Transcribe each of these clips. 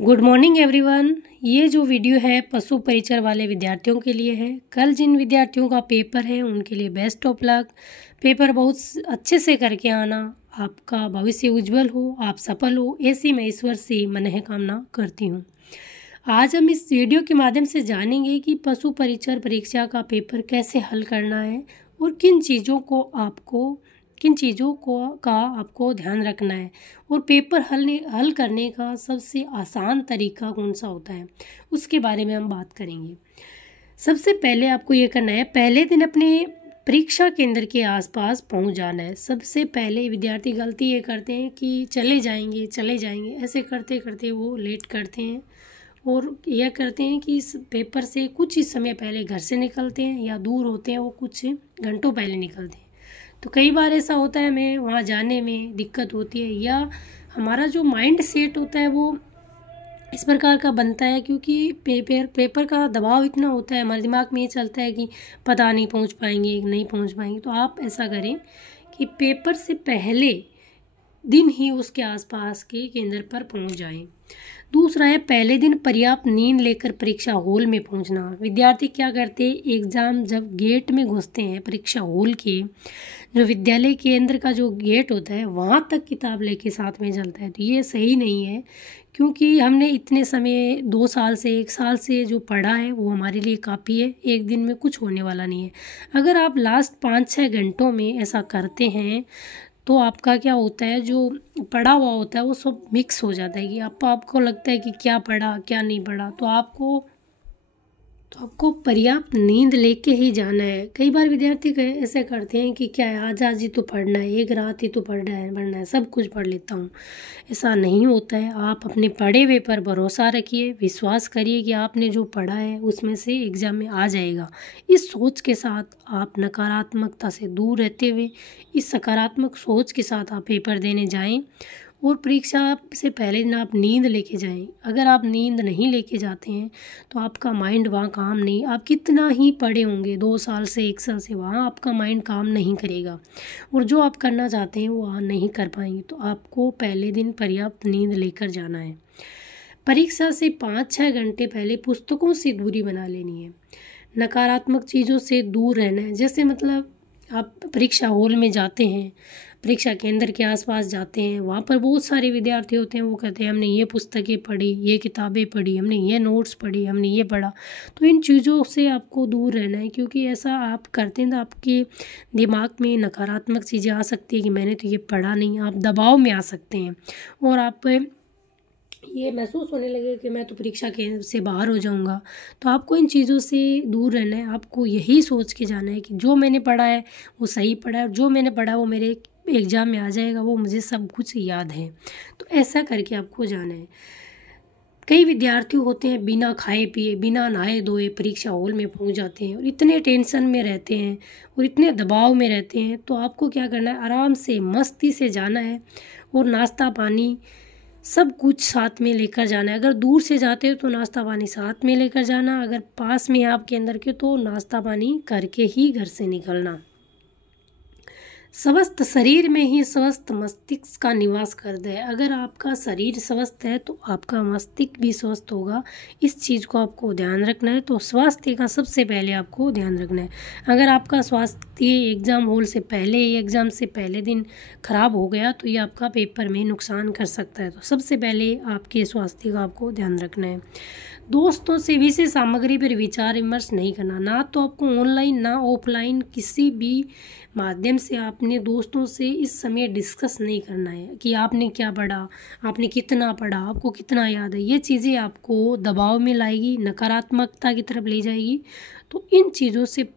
Good morning everyone. ये जो video है पशु परिचर वाले विद्यार्थियों के लिए है। कल जिन विद्यार्थियों का पेपर है उनके लिए बेस्ट ऑफ लक। पेपर बहुत अच्छे से करके आना, आपका भविष्य उज्जवल हो, आप सफल हो, ऐसी मैं ईश्वर से मनः कामना करती हूँ। आज हम इस वीडियो के माध्यम से जानेंगे कि पशु परिचर परीक्षा का पेपर कैसे हल करना है और किन चीज़ों का आपको ध्यान रखना है और पेपर हल करने का सबसे आसान तरीका कौन सा होता है, उसके बारे में हम बात करेंगे। सबसे पहले आपको ये करना है, पहले दिन अपने परीक्षा केंद्र के आसपास पहुंच जाना है। सबसे पहले विद्यार्थी गलती ये करते हैं कि चले जाएंगे ऐसे करते करते वो लेट करते हैं और यह करते हैं कि इस पेपर से कुछ ही समय पहले घर से निकलते हैं या दूर होते हैं वो कुछ घंटों पहले निकलते हैं। तो कई बार ऐसा होता है हमें वहाँ जाने में दिक्कत होती है या हमारा जो माइंड सेट होता है वो इस प्रकार का बनता है क्योंकि पेपर का दबाव इतना होता है, हमारे दिमाग में ये चलता है कि पता नहीं पहुँच पाएंगे। तो आप ऐसा करें कि पेपर से पहले दिन ही उसके आसपास के केंद्र पर पहुंच जाएं। दूसरा है, पहले दिन पर्याप्त नींद लेकर परीक्षा हॉल में पहुंचना। विद्यार्थी क्या करते हैं, एग्ज़ाम जब गेट में घुसते हैं, परीक्षा हॉल के जो विद्यालय केंद्र का जो गेट होता है वहाँ तक किताब लेके साथ में चलता है। तो ये सही नहीं है क्योंकि हमने इतने समय 2 साल से 1 साल से जो पढ़ा है वो हमारे लिए काफ़ी है, एक दिन में कुछ होने वाला नहीं है। अगर आप लास्ट 5-6 घंटों में ऐसा करते हैं तो आपका क्या होता है, जो पढ़ा हुआ होता है वो सब मिक्स हो जाता है कि आपको लगता है कि क्या पढ़ा क्या नहीं पढ़ा। तो आपको पर्याप्त नींद लेके ही जाना है। कई बार विद्यार्थी ऐसे करते हैं कि क्या है, आज ही तो पढ़ना है, एक रात ही तो पढ़ना है, सब कुछ पढ़ लेता हूँ। ऐसा नहीं होता है। आप अपने पढ़े हुए पर भरोसा रखिए, विश्वास करिए कि आपने जो पढ़ा है उसमें से एग्ज़ाम में आ जाएगा। इस सोच के साथ आप नकारात्मकता से दूर रहते हुए इस सकारात्मक सोच के साथ आप पेपर देने जाएं और परीक्षा से पहले दिन आप नींद लेके जाएं। अगर आप नींद नहीं लेके जाते हैं तो आपका माइंड वहाँ काम नहीं, आप कितना ही पढ़े होंगे 2 साल से 1 साल से, वहाँ आपका माइंड काम नहीं करेगा और जो आप करना चाहते हैं वो वहाँ नहीं कर पाएंगे। तो आपको पहले दिन पर्याप्त नींद लेकर जाना है। परीक्षा से 5-6 घंटे पहले पुस्तकों से दूरी बना लेनी है, नकारात्मक चीज़ों से दूर रहना है। जैसे मतलब आप परीक्षा हॉल में जाते हैं, परीक्षा केंद्र के आसपास जाते हैं, वहाँ पर बहुत सारे विद्यार्थी होते हैं, वो कहते हैं हमने ये पुस्तकें पढ़ी, ये किताबें पढ़ी, हमने ये नोट्स पढ़ी, हमने ये पढ़ा। तो इन चीज़ों से आपको दूर रहना है क्योंकि ऐसा आप करते हैं तो आपके दिमाग में नकारात्मक चीज़ें आ सकती है कि मैंने तो ये पढ़ा नहीं। आप दबाव में आ सकते हैं और आप ये महसूस होने लगे कि मैं तो परीक्षा केंद्र से बाहर हो जाऊंगा। तो आपको इन चीज़ों से दूर रहना है। आपको यही सोच के जाना है कि जो मैंने पढ़ा है वो सही पढ़ा है और जो मैंने पढ़ा है वो मेरे एग्ज़ाम में आ जाएगा, वो मुझे सब कुछ याद है। तो ऐसा करके आपको जाना है। कई विद्यार्थी होते हैं बिना खाए पिए, बिना नहाए धोए परीक्षा हॉल में पहुंच जाते हैं और इतने टेंशन में रहते हैं और इतने दबाव में रहते हैं। तो आपको क्या करना है, आराम से मस्ती से जाना है और नाश्ता पानी सब कुछ साथ में लेकर जाना है। अगर दूर से जाते हो तो नाश्ता पानी साथ में लेकर जाना, अगर पास में है आपके अंदर के तो नाश्ता पानी करके ही घर से निकलना। स्वस्थ शरीर में ही स्वस्थ मस्तिष्क का निवास करता है। अगर आपका शरीर स्वस्थ है तो आपका मस्तिष्क भी स्वस्थ होगा। इस चीज़ को आपको ध्यान रखना है। तो स्वास्थ्य का सबसे पहले आपको ध्यान रखना है। अगर आपका स्वास्थ्य एग्ज़ाम हॉल से पहले, एग्ज़ाम से पहले दिन खराब हो गया तो ये आपका पेपर में नुकसान कर सकता है। तो सबसे पहले आपके स्वास्थ्य का आपको ध्यान रखना है। दोस्तों से विषय सामग्री पर विचार विमर्श नहीं करना। ना तो आपको ऑनलाइन ना ऑफलाइन किसी भी माध्यम से आपने दोस्तों से इस समय डिस्कस नहीं करना है कि आपने क्या पढ़ा, आपने कितना पढ़ा, आपको कितना याद है। ये चीज़ें आपको दबाव में लाएगी, नकारात्मकता की तरफ ले जाएगी। तो इन चीज़ों से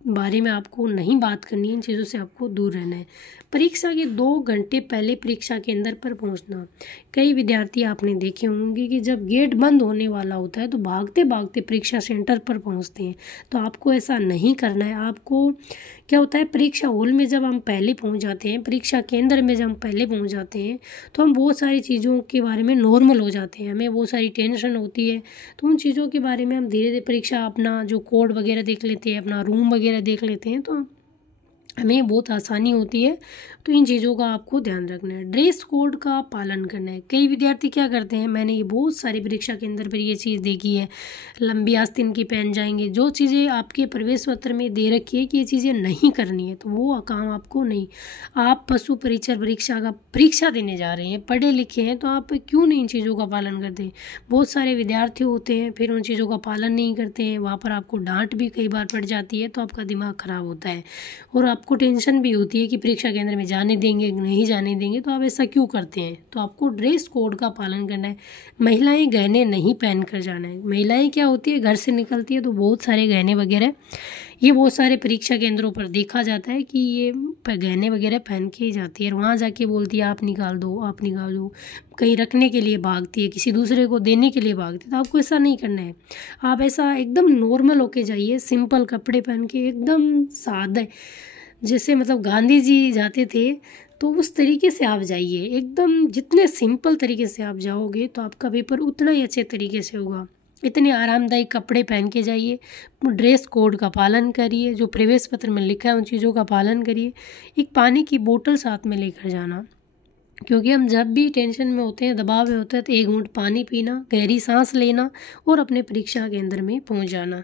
बारे में आपको नहीं बात करनी है, इन चीज़ों से आपको दूर रहना है। परीक्षा के 2 घंटे पहले परीक्षा केंद्र पर पहुंचना। कई विद्यार्थी आपने देखे होंगे कि जब गेट बंद होने वाला होता है तो भागते भागते परीक्षा सेंटर पर पहुंचते हैं। तो आपको ऐसा नहीं करना है। आपको क्या होता है, परीक्षा हॉल में जब हम पहले पहुंच जाते हैं, परीक्षा केंद्र में जब हम पहले पहुंच जाते हैं तो हम बहुत सारी चीज़ों के बारे में नॉर्मल हो जाते हैं, हमें बहुत सारी टेंशन होती है। तो उन चीज़ों के बारे में हम धीरे धीरे परीक्षा अपना जो कोड वगैरह देख लेते हैं, अपना रूम वगैरह देख लेते हैं, तो हमें बहुत आसानी होती है। तो इन चीज़ों का आपको ध्यान रखना है। ड्रेस कोड का पालन करना है। कई विद्यार्थी क्या करते हैं, मैंने ये बहुत सारी परीक्षा केंद्र पर ये चीज़ देखी है, लंबी आस्तीन की पहन जाएंगे। जो चीज़ें आपके प्रवेश पत्र में दे रखी है कि ये चीज़ें नहीं करनी है, तो वो काम आपको नहीं। आप पशु परीक्षा देने जा रहे हैं, पढ़े लिखे हैं, तो आप क्यों नहीं इन चीज़ों का पालन करते। बहुत सारे विद्यार्थी होते हैं फिर उन चीज़ों का पालन नहीं करते हैं, वहाँ पर आपको डांट भी कई बार पड़ जाती है, तो आपका दिमाग खराब होता है और आपको टेंशन भी होती है कि परीक्षा केंद्र में जाने देंगे नहीं जाने देंगे, तो आप ऐसा क्यों करते हैं। तो आपको ड्रेस कोड का पालन करना है। महिलाएं गहने नहीं पहन कर जाना है। महिलाएं क्या होती है, घर से निकलती है तो बहुत सारे गहने वगैरह, ये बहुत सारे परीक्षा केंद्रों पर देखा जाता है कि ये गहने वगैरह पहन के ही जाती है और वहाँ जाके बोलती है आप निकाल दो, आप निकाल दो। कहीं रखने के लिए भागती है, किसी दूसरे को देने के लिए भागती है। तो आपको ऐसा नहीं करना है। आप ऐसा एकदम नॉर्मल होके जाइए, सिंपल कपड़े पहन के, एकदम सादे, जैसे मतलब गांधी जी जाते थे, तो उस तरीके से आप जाइए। एकदम जितने सिंपल तरीके से आप जाओगे तो आपका पेपर उतना ही अच्छे तरीके से होगा। इतने आरामदायी कपड़े पहन के जाइए, ड्रेस कोड का पालन करिए, जो प्रवेश पत्र में लिखा है उन चीज़ों का पालन करिए। एक पानी की बोतल साथ में लेकर जाना, क्योंकि हम जब भी टेंशन में होते हैं, दबाव में होते हैं, तो 1 घूंट पानी पीना, गहरी सांस लेना और अपने परीक्षा केंद्र में पहुंच जाना।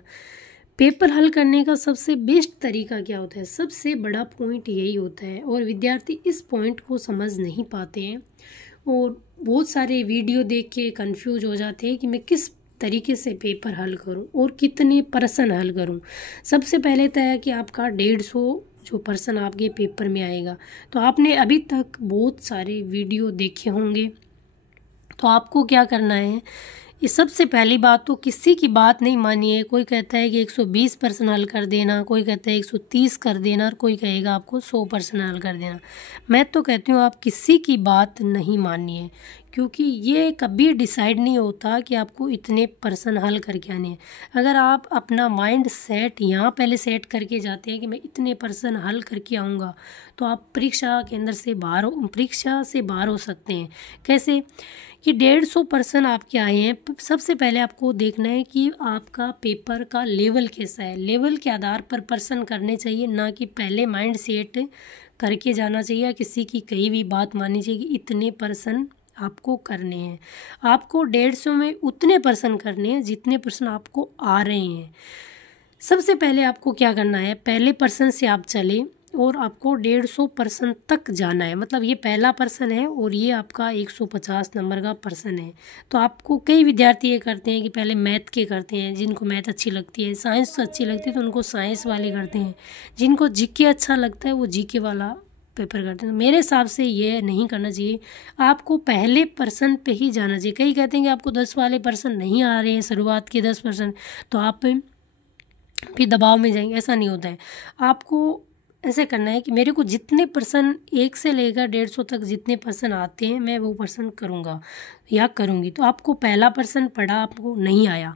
पेपर हल करने का सबसे बेस्ट तरीका क्या होता है, सबसे बड़ा पॉइंट यही होता है और विद्यार्थी इस पॉइंट को समझ नहीं पाते हैं और बहुत सारे वीडियो देख के कंफ्यूज हो जाते हैं कि मैं किस तरीके से पेपर हल करूं और कितने प्रश्न हल करूं। सबसे पहले तो है कि आपका 150 जो प्रश्न आपके पेपर में आएगा, तो आपने अभी तक बहुत सारे वीडियो देखे होंगे। तो आपको क्या करना है, ये सबसे पहली बात तो किसी की बात नहीं मानिए। कोई कहता है कि 120 प्रश्न हल कर देना, कोई कहता है 130 कर देना और कोई कहेगा आपको 100 प्रश्न हल कर देना। मैं तो कहती हूँ आप किसी की बात नहीं मानिए, क्योंकि ये कभी डिसाइड नहीं होता कि आपको इतने प्रश्न हल करके आने हैं। अगर आप अपना माइंड सेट यहाँ पहले सेट करके जाते हैं कि मैं इतने प्रश्न हल करके आऊँगा, तो आप परीक्षा केंद्र से परीक्षा से बाहर हो सकते हैं। कैसे कि 150 प्रश्न आपके आए हैं, सबसे पहले आपको देखना है कि आपका पेपर का लेवल कैसा है। लेवल के आधार पर प्रश्न करने चाहिए, ना कि पहले माइंड सेट करके जाना चाहिए, किसी की कहीं भी बात माननी चाहिए कि इतने प्रश्न आपको करने हैं। आपको 150 में उतने प्रश्न करने हैं जितने प्रश्न आपको आ रहे हैं। सबसे पहले आपको क्या करना है, पहले प्रश्न से आप चले और आपको 150 प्रश्न तक जाना है। मतलब ये पहला प्रश्न है और ये आपका 150 नंबर का प्रश्न है। तो आपको कई विद्यार्थी ये करते हैं कि पहले मैथ के करते हैं, जिनको मैथ अच्छी लगती है, साइंस अच्छी लगती है तो उनको साइंस वाले करते हैं, जिनको जीके अच्छा लगता है वो जीके वाला पेपर करते हैं। तो मेरे हिसाब से ये नहीं करना चाहिए, आपको पहले प्रश्न पे ही जाना चाहिए। कई कहते हैं कि आपको 10 वाले प्रश्न नहीं आ रहे हैं, शुरुआत के 10 प्रश्न, तो आप फिर दबाव में जाएंगे। ऐसा नहीं होता है। आपको ऐसे करना है कि मेरे को जितने प्रश्न 1 से लेकर 150 तक जितने प्रश्न आते हैं मैं वो प्रश्न करूँगा या करूँगी। तो आपको पहला प्रश्न पढ़ा, आपको नहीं आया,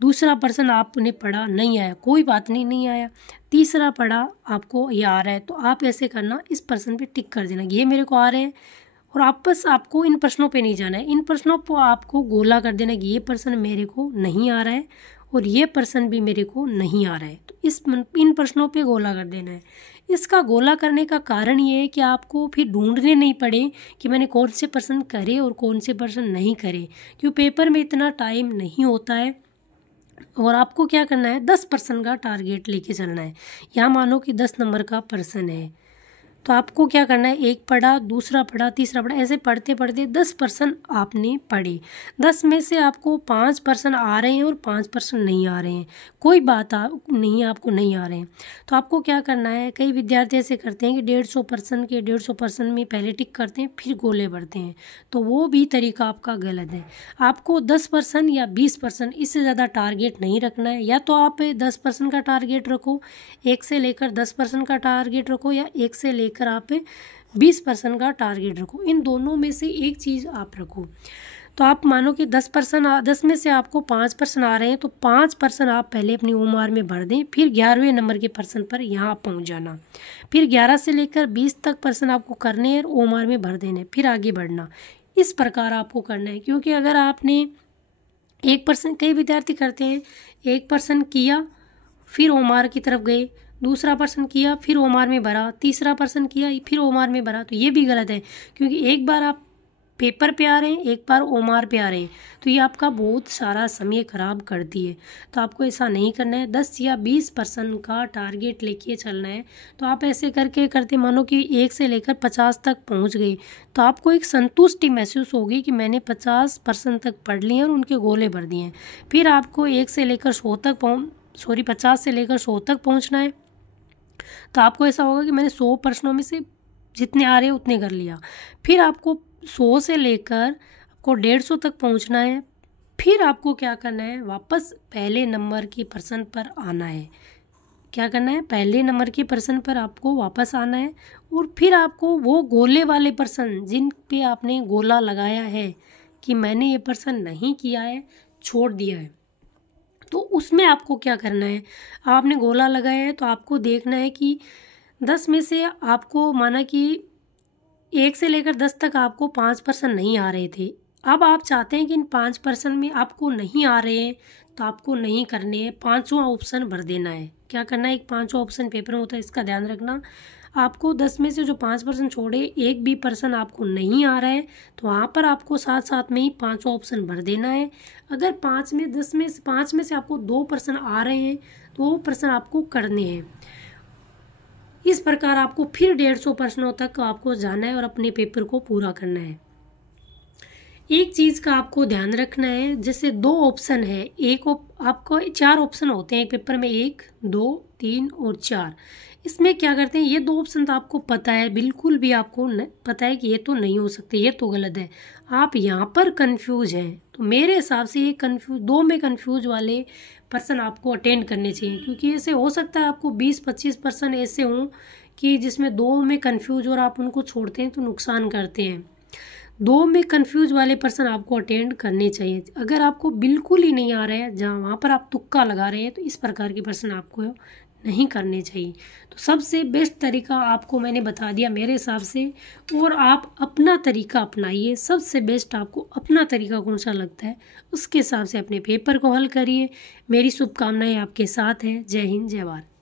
दूसरा प्रश्न आपने पढ़ा, नहीं आया, कोई बात नहीं, नहीं आया, तीसरा पढ़ा, आपको ये आ रहा है, तो आप ऐसे करना, इस प्रश्न पे टिक कर देना, ये मेरे को आ रहे हैं। और आपको इन प्रश्नों पे नहीं जाना है, इन प्रश्नों पर आपको गोला कर देना कि ये प्रश्न मेरे को नहीं आ रहा है और ये प्रश्न भी मेरे को नहीं आ रहा है। तो इन प्रश्नों पे गोला कर देना है। इसका गोला करने का कारण ये है कि आपको फिर ढूंढने नहीं पड़े कि मैंने कौन से प्रश्न करे और कौन से प्रश्न नहीं करे, क्योंकि पेपर में इतना टाइम नहीं होता है। और आपको क्या करना है, 10 प्रश्न का टारगेट लेके चलना है। यहाँ मानो कि 10 नंबर का प्रश्न है, तो आपको क्या करना है, 1 पढ़ा, दूसरा पढ़ा, तीसरा पढ़ा, ऐसे पढ़ते पढ़ते 10 प्रश्न आपने पढ़े। 10 में से आपको 5 प्रश्न आ रहे हैं और 5 प्रश्न नहीं आ रहे हैं, कोई बात नहीं, आपको नहीं आ रहे हैं, तो आपको क्या करना है, कई विद्यार्थी ऐसे करते हैं कि 150 प्रश्न में पहले टिक करते हैं फिर गोले भरते हैं, तो वो भी तरीका आपका गलत है। आपको 10 प्रश्न या 20 प्रश्न, इससे ज़्यादा टारगेट नहीं रखना है। या तो आप 10 प्रश्न का टारगेट रखो, 1 से लेकर 10 प्रश्न का टारगेट रखो, या 1 से लेकर आप 20 प्रश्न का टारगेट रखो। इन दोनों में से एक चीज़ आप रखो। तो आप मानो कि 10 में से आपको 5 प्रश्न आ रहे हैं, तो 5 प्रश्न आप पहले अपनी ओएमआर में भर दें, फिर 11वें नंबर के प्रश्न पर यहाँ पहुँच जाना, फिर 11 से लेकर 20 तक प्रश्न आपको करने हैं, ओएमआर में भर देने, फिर आगे बढ़ना। इस प्रकार आपको करना है, क्योंकि अगर आपने 1 प्रश्न, कई विद्यार्थी करते हैं 1 प्रश्न किया, फिर ओएमआर की तरफ गए, दूसरा पर्सन किया फिर ओमार में भरा, तीसरा पर्सन किया फिर ओमार में भरा, तो ये भी गलत है, क्योंकि एक बार आप पेपर पे आ रहे हैं, एक बार ओमार पे आ रहे हैं, तो ये आपका बहुत सारा समय खराब करती है। तो आपको ऐसा नहीं करना है। 10 या 20% का टारगेट लेके चलना है। तो आप ऐसे करके करते मानो कि 1 से लेकर 50 तक पहुंच गए, तो आपको एक संतुष्टि महसूस होगी कि मैंने 50% तक पढ़ लिए और उनके गोले भर दिए हैं। फिर आपको 1 से लेकर 100 तक 50 से लेकर 100 तक पहुँचना है। तो आपको ऐसा होगा कि मैंने 100 प्रश्नों में से जितने आ रहे हैं उतने कर लिया। फिर आपको 100 से लेकर आपको 150 तक पहुंचना है। फिर आपको क्या करना है, वापस पहले नंबर के प्रश्न पर आना है। क्या करना है, पहले नंबर के प्रश्न पर आपको वापस आना है और फिर आपको वो गोले वाले प्रश्न जिन पे आपने गोला लगाया है कि मैंने ये प्रश्न नहीं किया है, छोड़ दिया है, तो उसमें आपको क्या करना है, आपने गोला लगाया है तो आपको देखना है कि 10 में से आपको माना कि 1 से लेकर 10 तक आपको 5% नहीं आ रहे थे। अब आप चाहते हैं कि इन 5% में आपको नहीं आ रहे हैं, तो आपको नहीं करने हैं, 5वां ऑप्शन भर देना है। क्या करना है, एक 5वां ऑप्शन पेपर में होता है, इसका ध्यान रखना। आपको 10 में से जो 5% छोड़े, एक भी पर्सन आपको नहीं आ रहा है, तो वहाँ पर आपको साथ साथ में ही 5वां ऑप्शन भर देना है। अगर 5 में से आपको 2% आ रहे हैं, तो वो प्रश्न आपको करने हैं। इस प्रकार आपको फिर 150 प्रश्नों तक आपको जाना है और अपने पेपर को पूरा करना है। एक चीज़ का आपको ध्यान रखना है, जैसे 2 ऑप्शन है, आपको 4 ऑप्शन होते हैं एक पेपर में, 1, 2, 3 और 4। इसमें क्या करते हैं, ये 2 ऑप्शन तो आपको पता है, बिल्कुल भी आपको पता है कि ये तो नहीं हो सकते, ये तो गलत है। आप यहाँ पर कंफ्यूज हैं, तो मेरे हिसाब से ये 2 में कंफ्यूज वाले पर्सन आपको अटेंड करने चाहिए, क्योंकि ऐसे हो सकता है आपको 20-25 पर्सन ऐसे हों कि जिसमें 2 में कंफ्यूज और आप उनको छोड़ते हैं तो नुकसान करते हैं। 2 में कंफ्यूज वाले पर्सन आपको अटेंड करने चाहिए। अगर आपको बिल्कुल ही नहीं आ रहा है, जहाँ वहाँ पर आप तुक्का लगा रहे हैं, तो इस प्रकार के पर्सन आपको नहीं करने चाहिए। तो सबसे बेस्ट तरीका आपको मैंने बता दिया मेरे हिसाब से, और आप अपना तरीका अपनाइए। सबसे बेस्ट आपको अपना तरीका कौन सा लगता है, उसके हिसाब से अपने पेपर को हल करिए। मेरी शुभकामनाएं आपके साथ हैं। जय हिंद, जय भारत।